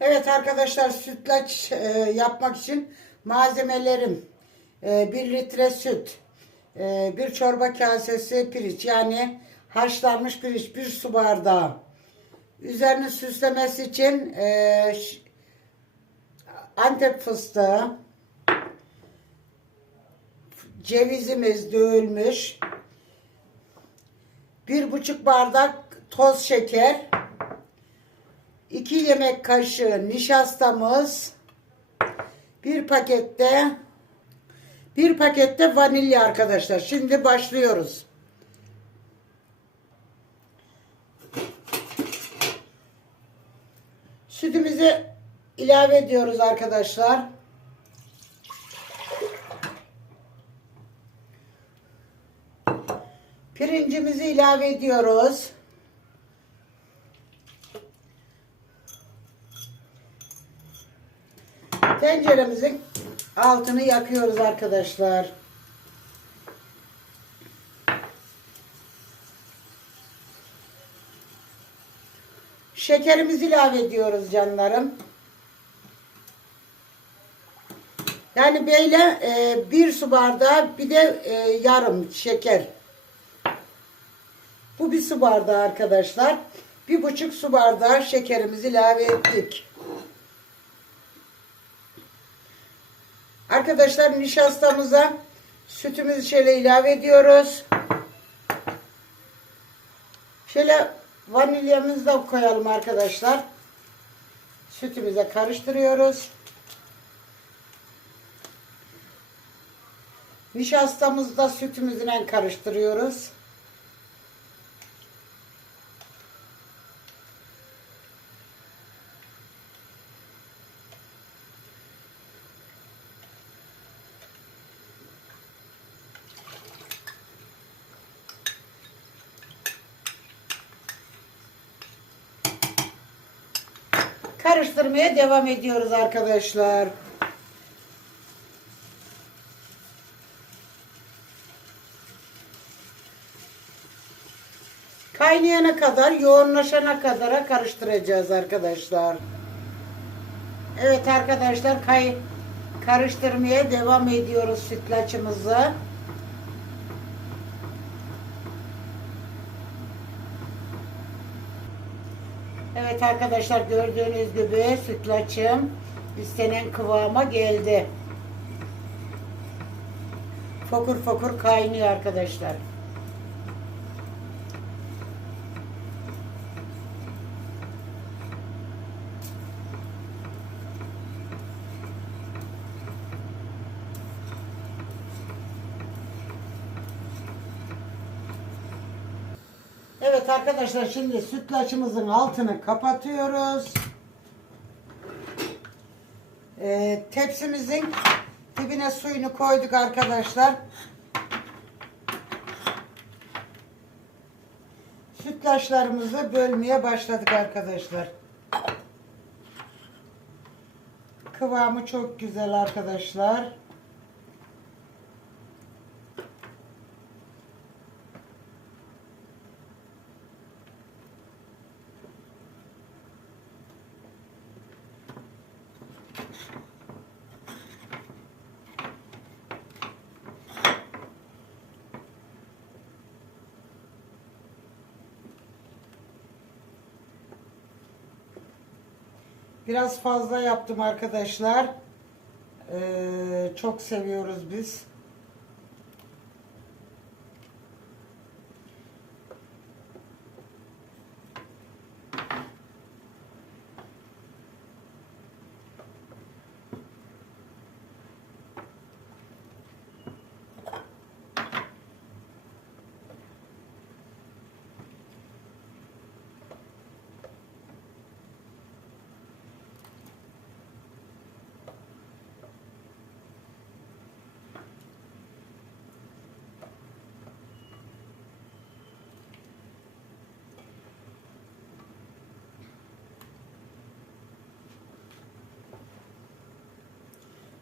Evet arkadaşlar sütlaç e, yapmak için malzemelerim 1 litre süt, 1 çorba kasesi pirinç yani haşlanmış pirinç 1 su bardağı. Üzerini süslemesi için e, Antep fıstığı, cevizimiz dövülmüş, bir buçuk bardak toz şeker, 2 yemek kaşığı nişastamız, bir pakette bir pakette vanilya arkadaşlar. Şimdi başlıyoruz. Sütümüzü ilave ediyoruz arkadaşlar. Pirincimizi ilave ediyoruz. Tenceremizin altını yakıyoruz arkadaşlar. Şekerimizi ilave ediyoruz canlarım. Yani böyle e, bir su bardağı bir de e, yarım şeker. Bu bir su bardağı arkadaşlar. Bir buçuk su bardağı şekerimizi ilave ettik. Arkadaşlar nişastamıza sütümüzü şöyle ilave ediyoruz. Şöyle vanilyamızı da koyalım arkadaşlar. Sütümüze karıştırıyoruz. Nişastamızı da sütümüzle karıştırıyoruz. Karıştırmaya devam ediyoruz arkadaşlar. Kaynayana kadar, yoğunlaşana kadar karıştıracağız arkadaşlar. Evet arkadaşlar kay karıştırmaya devam ediyoruz sütlaçımızı. Evet arkadaşlar gördüğünüz gibi sütlaçım istenen kıvama geldi. Fokur fokur kaynıyor arkadaşlar. Evet arkadaşlar şimdi sütlaçımızın altını kapatıyoruz. Ee, tepsimizin dibine suyunu koyduk arkadaşlar. Sütlaçlarımızı bölmeye başladık arkadaşlar. Kıvamı çok güzel arkadaşlar. Biraz fazla yaptım arkadaşlar. Ee, çok seviyoruz biz.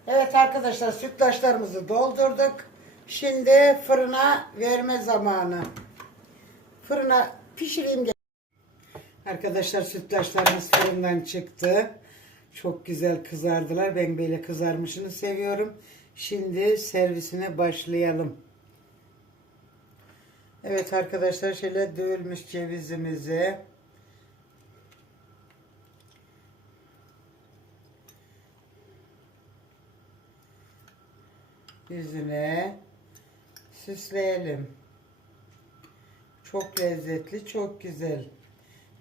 Evet arkadaşlar sütlaçlarımızı doldurduk. Şimdi fırına verme zamanı. Fırına pişireyim. Arkadaşlar sütlaçlarımız fırından çıktı. Çok güzel kızardılar. Ben böyle kızarmışını seviyorum. Şimdi servisine başlayalım. Evet arkadaşlar şöyle dövülmüş cevizimizi yüzüne süsleyelim. Çok lezzetli, çok güzel.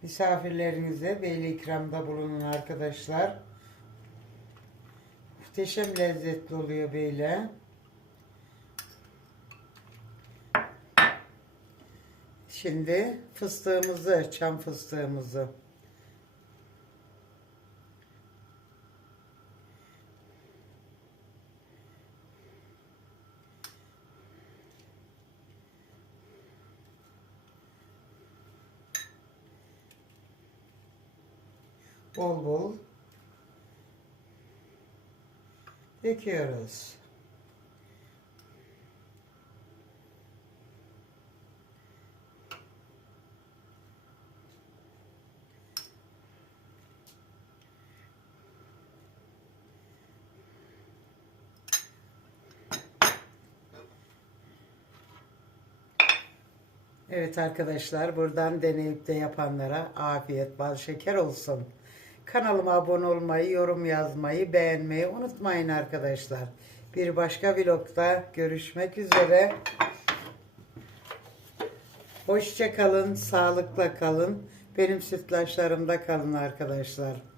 Misafirlerinize böyle ikramda bulunun arkadaşlar. Muhteşem lezzetli oluyor böyle. Şimdi fıstığımızı, çam fıstığımızı bol bol döküyoruz. Evet arkadaşlar buradan deneyip de yapanlara afiyet bal şeker olsun. Kanalıma abone olmayı, yorum yazmayı, beğenmeyi unutmayın arkadaşlar. Bir başka vlogda görüşmek üzere. Hoşça kalın, sağlıkla kalın. Benim sütlaçlarımda kalın arkadaşlar.